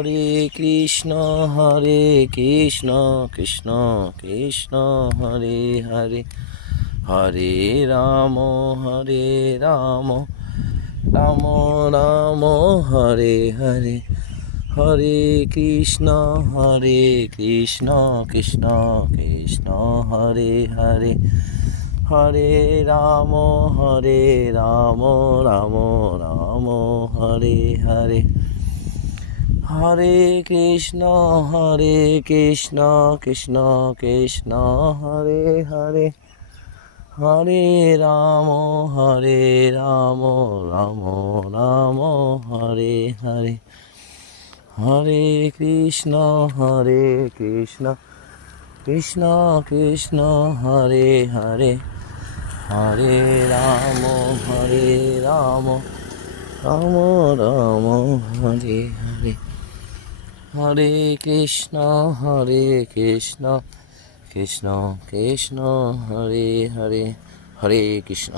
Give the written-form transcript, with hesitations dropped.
Hare Krishna Krishna Krishna Hare Hare, Hare Ram Ram Ram Hare Hare, Hare Krishna Krishna Krishna Hare Hare, Hare Ram Ram Ram Hare Hare, Hare Krishna Krishna Krishna Hare Hare, Hare Ram Ram Ram Hare Hare, Hare Krishna Krishna Krishna Hare Hare, Hare Ram Ram Ram Hare Hare, Hare Krishna Krishna Krishna Hare Hare, Hare Krishna.